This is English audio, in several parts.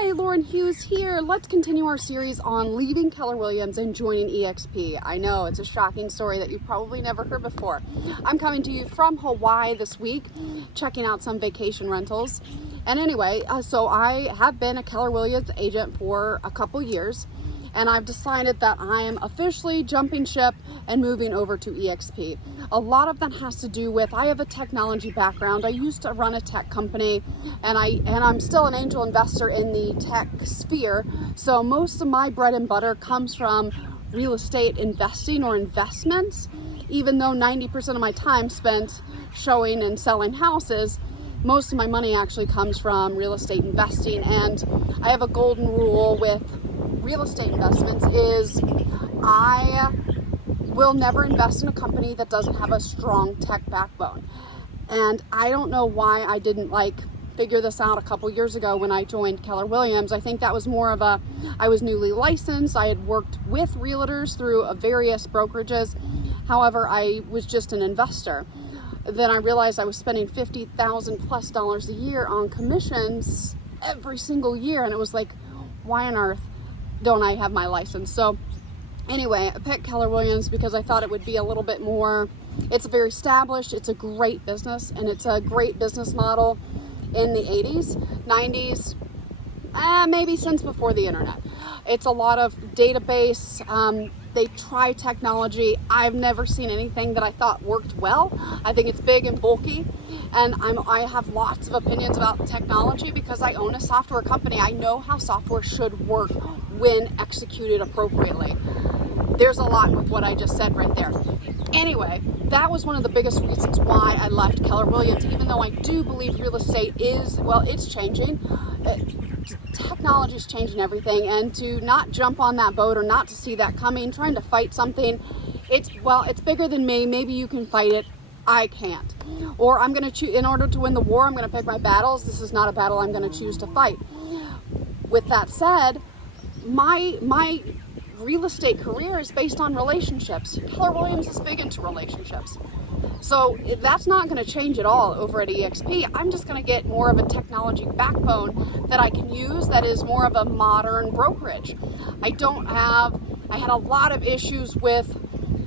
Hey, Lauren Hughes here. Let's continue our series on leaving Keller Williams and joining eXp. I know it's a shocking story that you've probably never heard before. I'm coming to you from Hawaii this week, checking out some vacation rentals. And anyway, so I have been a Keller Williams agent for a couple years, and I've decided that I am officially jumping ship and moving over to eXp. A lot of that has to do with, I have a technology background. I used to run a tech company, and I'm still an angel investor in the tech sphere. So most of my bread and butter comes from real estate investing or investments. Even though 90% of my time spent showing and selling houses, most of my money actually comes from real estate investing. And I have a golden rule with real estate investments is I will never invest in a company that doesn't have a strong tech backbone. And I don't know why I didn't figure this out a couple years ago when I joined Keller Williams. I think that was more of I was newly licensed. I had worked with realtors through various brokerages. However, I was just an investor. Then I realized I was spending $50,000+ a year on commissions every single year. And it was like, why on earth don't I have my license? So anyway, I picked Keller Williams because I thought it would be a little bit more, it's very established, it's a great business, and it's a great business model in the 80s, 90s, maybe since before the internet. It's a lot of database, they try technology. I've never seen anything that I thought worked well. I think it's big and bulky, and I have lots of opinions about technology because I own a software company. I know how software should work when executed appropriately. There's a lot with what I just said right there. Anyway, that was one of the biggest reasons why I left Keller Williams, even though I do believe real estate is, well, it's changing. Technology is changing everything, and to not jump on that boat or not to see that coming, trying to fight something, it's bigger than me. Maybe you can fight it. I can't. Or I'm going to choose, in order to win the war, I'm going to pick my battles. This is not a battle I'm going to choose to fight. With that said, my real estate career is based on relationships. Keller Williams is big into relationships. So that's not going to change at all over at eXp. I'm just going to get more of a technology backbone that I can use that is more of a modern brokerage. I had a lot of issues with,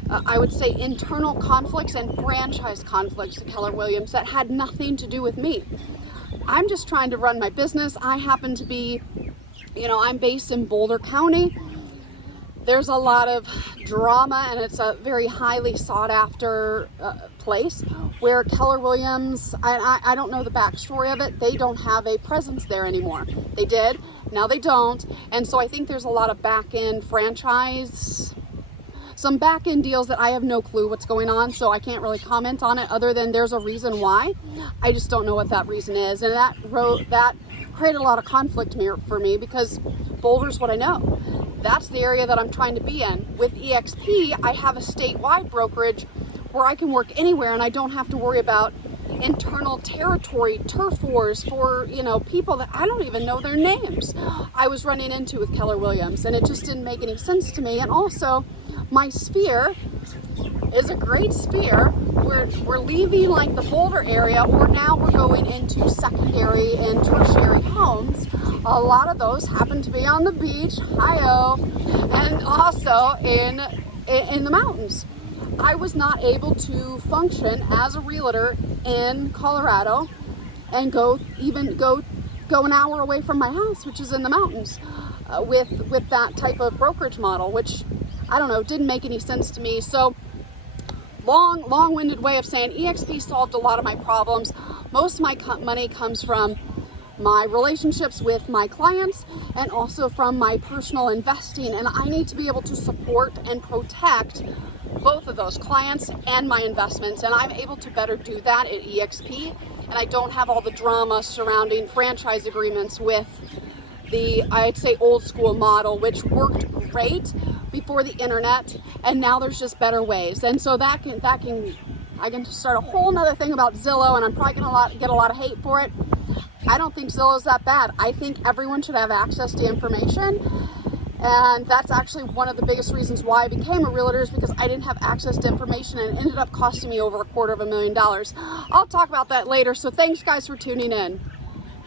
I would say, internal conflicts and franchise conflicts at Keller Williams that had nothing to do with me. I'm just trying to run my business. I happen to be, I'm based in Boulder County. There's a lot of drama, and it's a very highly sought after place where Keller Williams, I don't know the backstory of it, they don't have a presence there anymore. They did, now they don't. And so I think there's a lot of back-end franchise, some back-end deals that I have no clue what's going on, so I can't really comment on it other than there's a reason why. I just don't know what that reason is. And that created a lot of conflict for me because Boulder's what I know. That's the area that I'm trying to be in. With eXp, I have a statewide brokerage where I can work anywhere and I don't have to worry about internal territory, turf wars for, people that I don't even know their names. I was running into with Keller Williams, and it just didn't make any sense to me. And also, my sphere is a great sphere. We're leaving the Boulder area, or now we're going into secondary and tertiary homes. A lot of those happen to be on the beach, hi-oh, and also in the mountains. I was not able to function as a realtor in Colorado and go an hour away from my house, which is in the mountains, with that type of brokerage model, which I don't know, didn't make any sense to me. So long-winded way of saying eXp solved a lot of my problems. Most of my money comes from my relationships with my clients and also from my personal investing, and I need to be able to support and protect both of those clients and my investments, and I'm able to better do that at eXp, and I don't have all the drama surrounding franchise agreements with the, I'd say, old school model, which worked great before the internet, and now there's just better ways. And so I can start a whole nother thing about Zillow, and I'm probably gonna get a lot of hate for it. I don't think Zillow is that bad. I think everyone should have access to information, and that's actually one of the biggest reasons why I became a realtor, is because I didn't have access to information, and it ended up costing me over $250,000. I'll talk about that later, so thanks guys for tuning in.